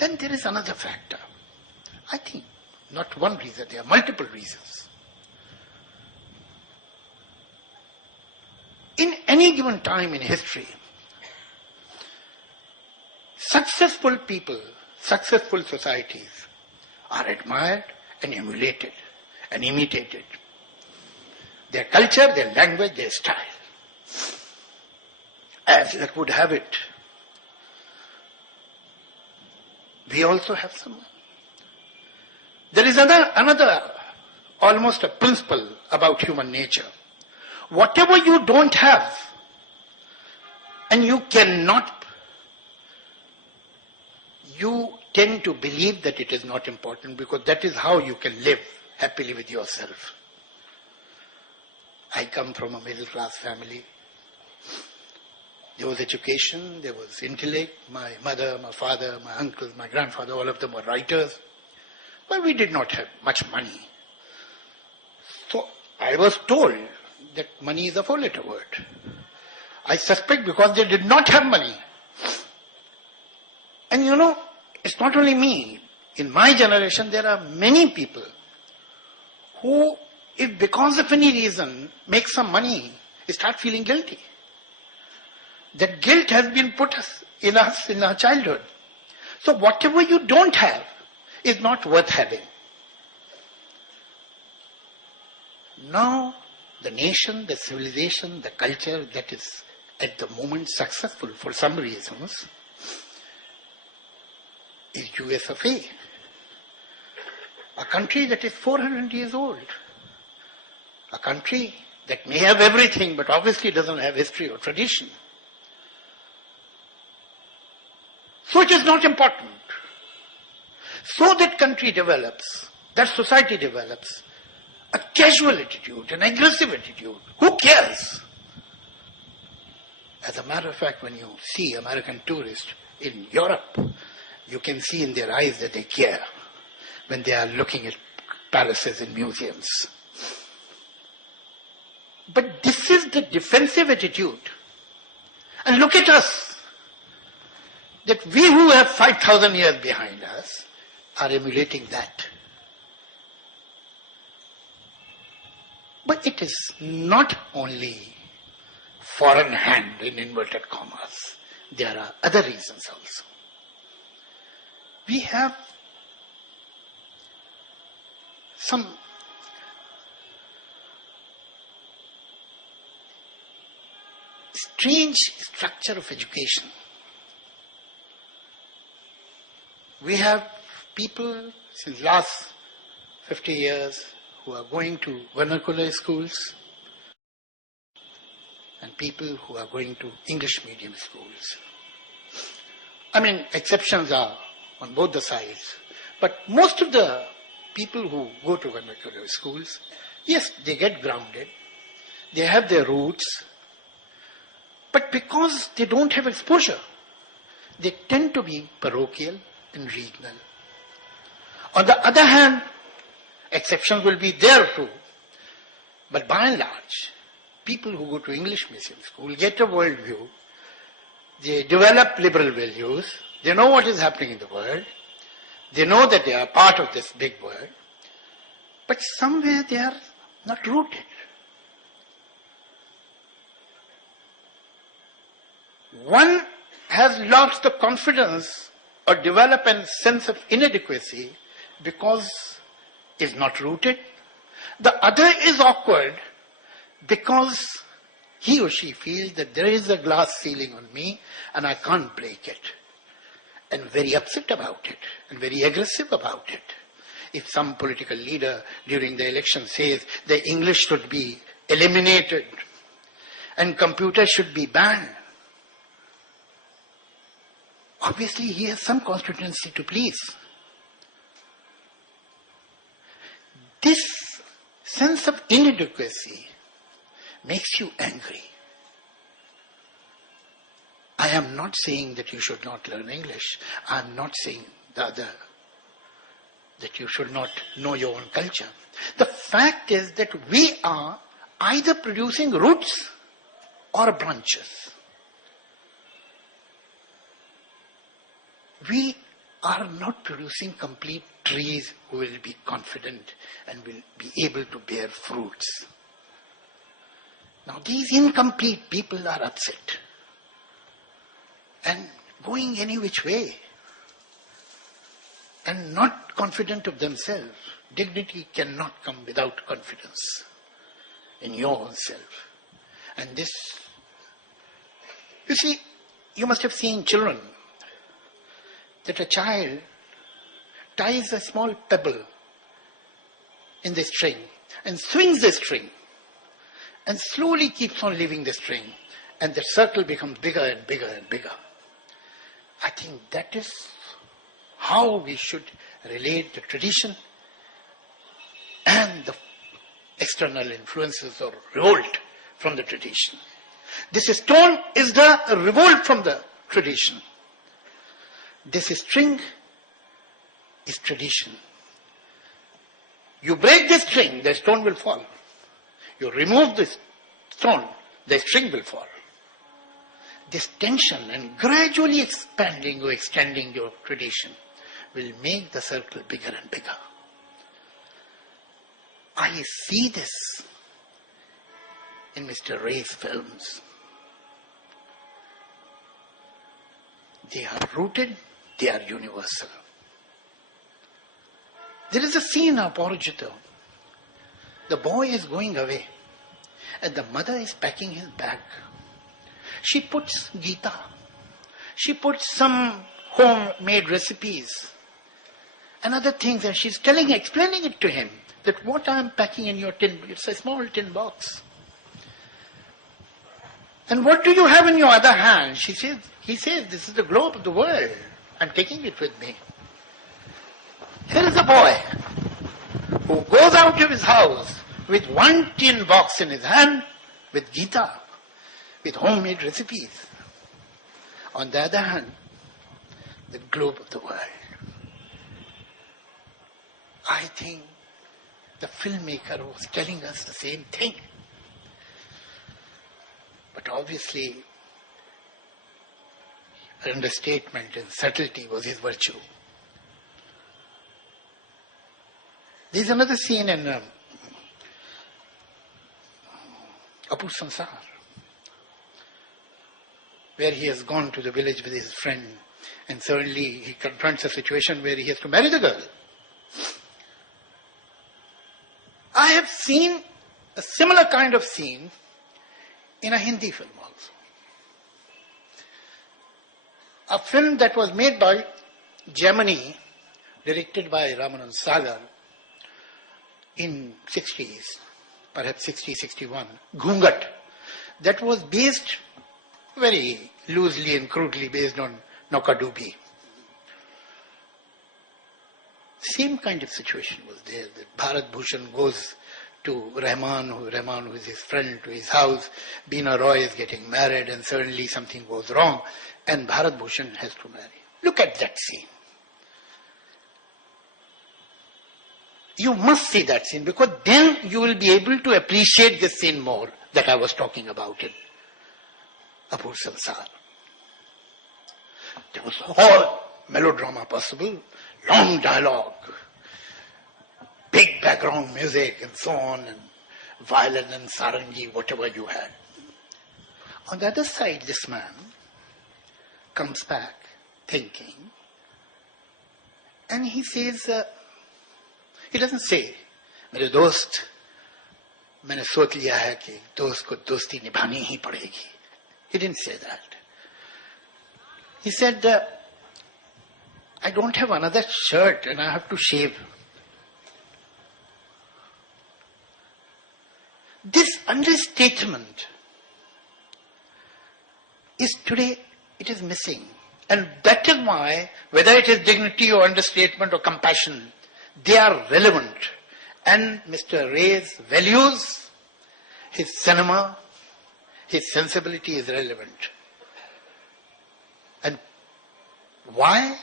Then there is another factor. I think not one reason, there are multiple reasons. In any given time in history, successful people, successful societies are admired and emulated and imitated. Their culture, their language, their style. As luck would have it, we also have some. There is another almost a principle about human nature. Whatever you don't have, and you cannot, you tend to believe that it is not important because that is how you can live happily with yourself. I come from a middle class family. There was education, there was intellect. My mother, my father, my uncle, my grandfather, all of them were writers. But we did not have much money. So I was told that money is a four-letter word. I suspect because they did not have money. And you know, it's not only me. In my generation, there are many people who, if because of any reason, make some money, start feeling guilty. That guilt has been put in us in our childhood. So whatever you don't have is not worth having. Now, the nation, the civilization, the culture that is at the moment successful for some reasons is US of A. A country that is 400 years old. A country that may have everything but obviously doesn't have history or tradition. So it is not important. So that country develops, that society develops, a casual attitude, an aggressive attitude. Who cares? As a matter of fact, when you see American tourists in Europe, you can see in their eyes that they care when they are looking at palaces and museums. But this is the defensive attitude. And look at us. That we who have 5,000 years behind us are emulating that. But it is not only foreign hand in inverted commas. There are other reasons also. We have some strange structure of education. We have people since last 50 years who are going to vernacular schools and people who are going to English medium schools. I mean, exceptions are on both the sides. But most of the people who go to vernacular schools, yes, they get grounded. They have their roots. But because they don't have exposure, they tend to be parochial and regional. On the other hand, exceptions will be there too. But by and large, people who go to English medium school get a worldview. They develop liberal values. They know what is happening in the world. They know that they are part of this big world. But somewhere they are not rooted. One has lost the confidence or develop a sense of inadequacy because is not rooted. The other is awkward because he or she feels that there is a glass ceiling on me and I can't break it. And very upset about it and very aggressive about it. If some political leader during the election says the English should be eliminated and computers should be banned, obviously he has some constituency to please. This sense of inadequacy makes you angry. I am not saying that you should not learn English. I am not saying the other, that you should not know your own culture. The fact is that we are either producing roots or branches. We are not producing complete trees who will be confident and will be able to bear fruits. Now these incomplete people are upset and going any which way and not confident of themselves. Dignity cannot come without confidence in your own self. And this, you see, you must have seen children, that a child ties a small pebble in the string and swings the string and slowly keeps on leaving the string, and the circle becomes bigger and bigger and bigger. I think that is how we should relate the tradition and the external influences or revolt from the tradition. This stone is the revolt from the tradition. This string is tradition. You break the string, the stone will fall. You remove the stone, the string will fall. This tension and gradually expanding or extending your tradition will make the circle bigger and bigger. I see this in Mr. Ray's films. They are rooted, they are universal. There is a scene of Porojito. The boy is going away and the mother is packing his bag. She puts Gita. She puts some homemade recipes and other things, and she's explaining it to him that what I am packing in your tin, it's a small tin box. And what do you have in your other hand? He says, this is the globe of the world. I'm taking it with me. Here is a boy who goes out of his house with one tin box in his hand with Gita, with homemade recipes. On the other hand, the globe of the world. I think the filmmaker was telling us the same thing. But obviously, understatement and subtlety was his virtue. There is another scene in Apur Sansar, where he has gone to the village with his friend, and suddenly he confronts a situation where he has to marry the girl. I have seen a similar kind of scene in a Hindi film also. A film that was made by Germany, directed by Ramanand Sagar in 60s, perhaps 60, 61, Ghungat, that was based very loosely and crudely based on Nokadubi. Same kind of situation was there. That Bharat Bhushan goes to Rahman, who is his friend, to his house. Beena Roy is getting married and suddenly something goes wrong and Bharat Bhushan has to marry. Look at that scene. You must see that scene because then you will be able to appreciate this scene more that I was talking about in Apur Sansar. There was all melodrama possible, long dialogue, big background music and so on, and violin and sarangi, whatever you had. On the other side, this man comes back thinking, and he says, he doesn't say, मेरे दोस्त, मैंने सोच लिया है कि दोस्त को दोस्ती निभानी ही पड़ेगी. He didn't say that. He said, I don't have another shirt and I have to shave. This understatement is today, it is missing. And that is why, whether it is dignity or understatement or compassion, they are relevant. And Mr. Ray's values, his cinema, his sensibility is relevant. And why?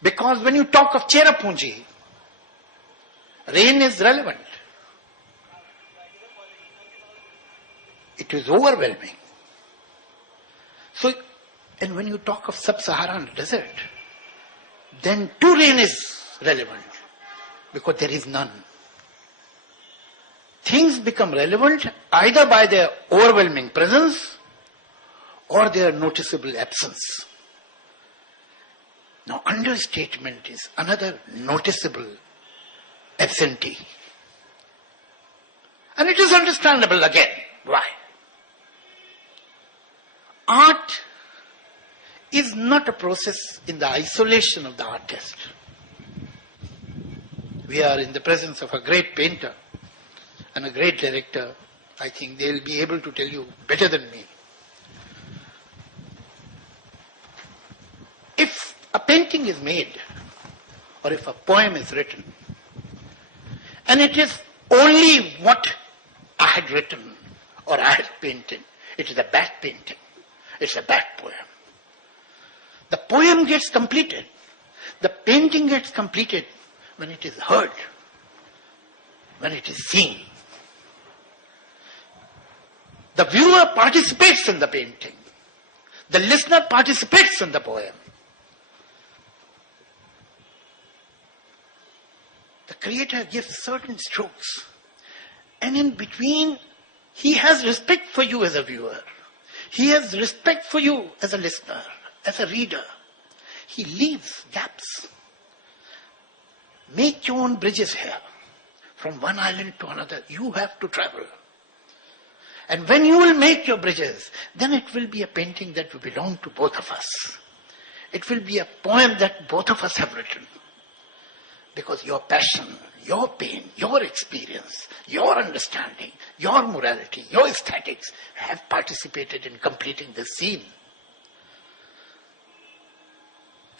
Because when you talk of Cherapunji, rain is relevant. It is overwhelming. So, and when you talk of sub-Saharan desert, then to rain is relevant, because there is none. Things become relevant either by their overwhelming presence or their noticeable absence. Now, understatement is another noticeable absentee. And it is understandable again. Why? Art is not a process in the isolation of the artist. We are in the presence of a great painter and a great director. I think they will be able to tell you better than me. If a painting is made, or if a poem is written, and it is only what I had written or I had painted, it is a bad painting. It's a bad poem. The poem gets completed. The painting gets completed when it is heard, when it is seen. The viewer participates in the painting. The listener participates in the poem. The creator gives certain strokes. And in between, he has respect for you as a viewer. He has respect for you as a listener, as a reader. He leaves gaps. Make your own bridges here. From one island to another, you have to travel. And when you will make your bridges, then it will be a painting that will belong to both of us. It will be a poem that both of us have written. Because your passion, your pain, your experience, your understanding, your morality, your aesthetics have participated in completing this scene.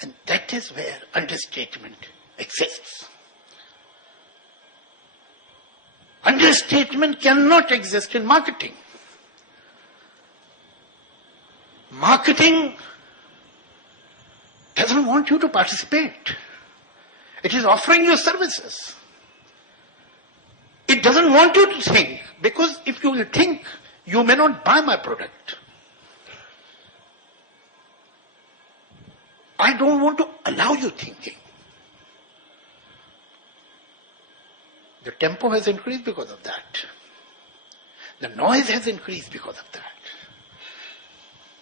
And that is where understatement exists. Understatement cannot exist in marketing. Marketing doesn't want you to participate. It is offering you services. It doesn't want you to think, because if you will think, you may not buy my product. I don't want to allow you thinking. The tempo has increased because of that. The noise has increased because of that.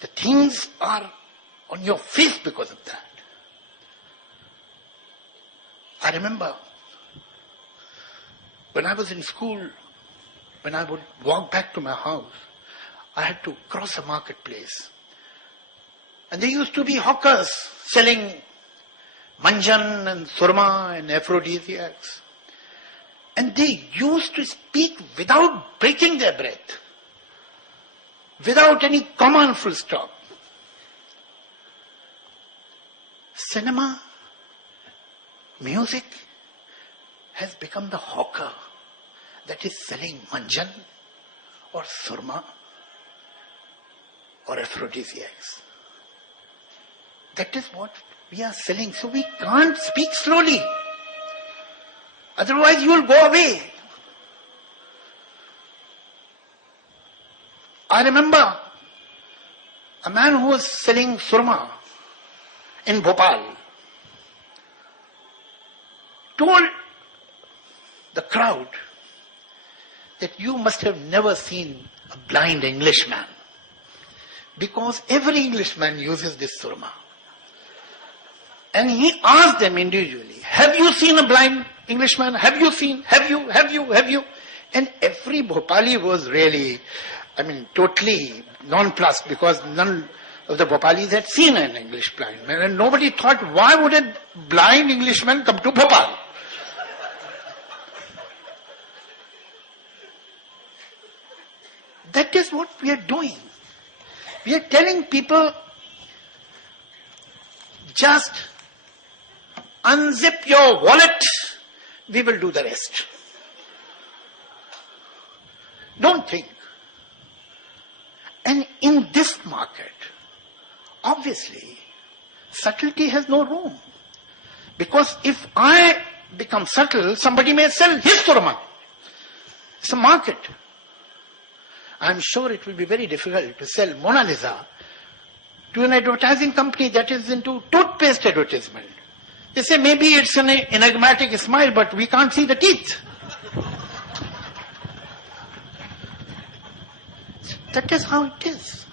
The things are on your face because of that. I remember when I was in school, when I would walk back to my house, I had to cross a marketplace. And there used to be hawkers selling manjan and surma and aphrodisiacs. And they used to speak without breaking their breath, without any comma and full stop. Cinema, music has become the hawker that is selling manjan or surma or aphrodisiacs. That is what we are selling. So we can't speak slowly. Otherwise you will go away. I remember a man who was selling surma in Bhopal told the crowd that you must have never seen a blind Englishman, because every Englishman uses this surma. And he asked them individually, have you seen a blind Englishman? Have you seen? Have you? And every Bhopali was really, totally nonplussed, because none of the Bhopalis had seen an English blind man. And nobody thought, why would a blind Englishman come to Bhopal? That is what we are doing. We are telling people, just unzip your wallet, we will do the rest. Don't think. And in this market, obviously, subtlety has no room. Because if I become subtle, somebody may sell his surma. It's a market. I'm sure it will be very difficult to sell Mona Lisa to an advertising company that is into toothpaste advertisement. They say maybe it's an enigmatic smile, but we can't see the teeth. That is how it is.